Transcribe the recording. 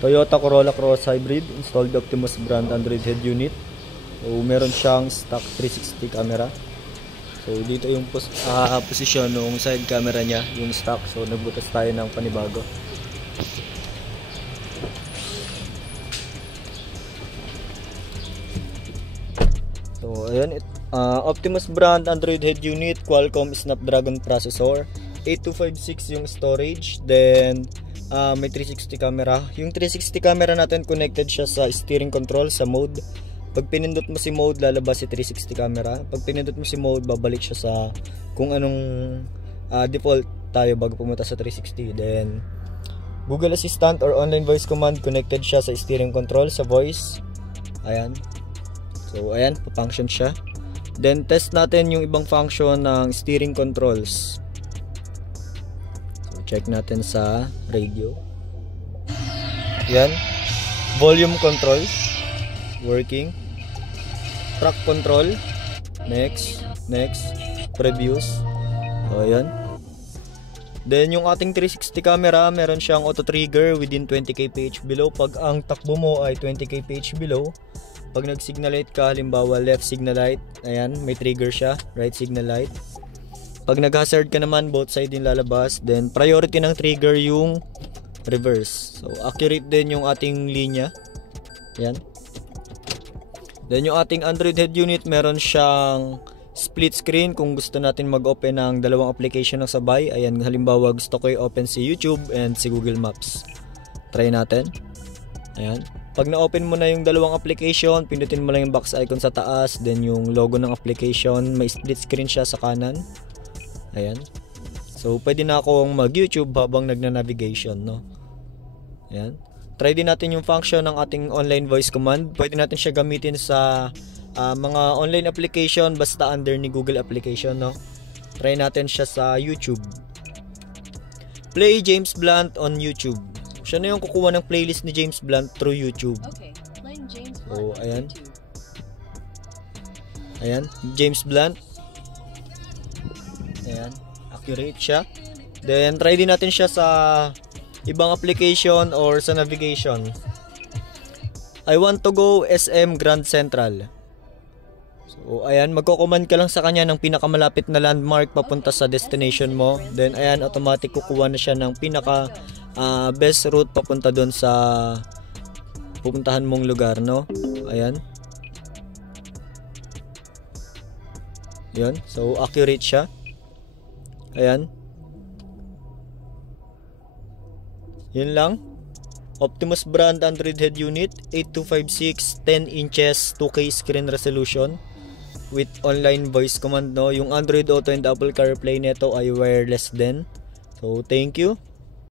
Toyota Corolla Cross Hybrid, installed Optimus brand Android head unit. So meron siyang stock 360 camera. So dito yung posisyon ng side camera niya, yung stock. So nagbutas tayo ng panibago. So ayan, Optimus brand Android head unit, Qualcomm Snapdragon processor, 8256 yung storage, then may 360 camera. Yung 360 camera natin connected siya sa steering control sa mode. Pag pinindot mo si mode, lalabas si 360 camera. Pag pinindot mo si mode, babalik siya sa kung anong default tayo bago pumunta sa 360. Then Google Assistant or online voice command, connected siya sa steering control sa voice. Ayan. So ayan, pa-function siya. Then test natin yung ibang function ng steering controls. So check natin sa radio. Ayan. Volume control working. Track control. Next. Previous. So ayan. Then yung ating 360 camera, meron siyang auto trigger within 20 kph below. Pag ang takbo mo ay 20 kph below, pag nag signal light ka, halimbawa left signal light, ayan, may trigger siya, right signal light. Pag nag hazard ka naman, both side din lalabas. Then priority ng trigger yung reverse. So accurate din yung ating linya. Ayan. Then yung ating Android head unit, meron siyang split screen kung gusto natin mag-open ng dalawang application ng sabay. Ayan, halimbawa gusto ko i-open si YouTube and si Google Maps. Try natin. Ayan. Pag na-open mo na yung dalawang application, pindutin mo lang yung box icon sa taas, then yung logo ng application, may split screen siya sa kanan. Ayan. So pwede na akong mag-YouTube habang nagna-navigation, no? Ayan. Try din natin yung function ng ating online voice command. Pwede natin siya gamitin sa mga online application basta under ni Google application, no? Try natin siya sa YouTube. Play James Blunt on YouTube. Siya na yung kukuha ng playlist ni James Blunt through YouTube. Okay, playing James So Blunt ayan. on YouTube. Ayan, James Blunt. Ayan, accurate siya. Then try din natin siya sa ibang application or sa navigation. I want to go SM Grand Central. So ayan, magko-command ka lang sa kanya ng pinakamalapit na landmark papunta sa destination mo. Then ayan, automatic kukuha na siya ng pinaka best route papunta doon sa pupuntahan mong lugar, no? Ayan. Yun, so accurate siya. Ayan. Yun lang. Optimus brand Android head unit, 8256, 10 inches, 2K screen resolution with online voice command, no? Yung Android Auto and Apple CarPlay nito ay wireless din. So thank you.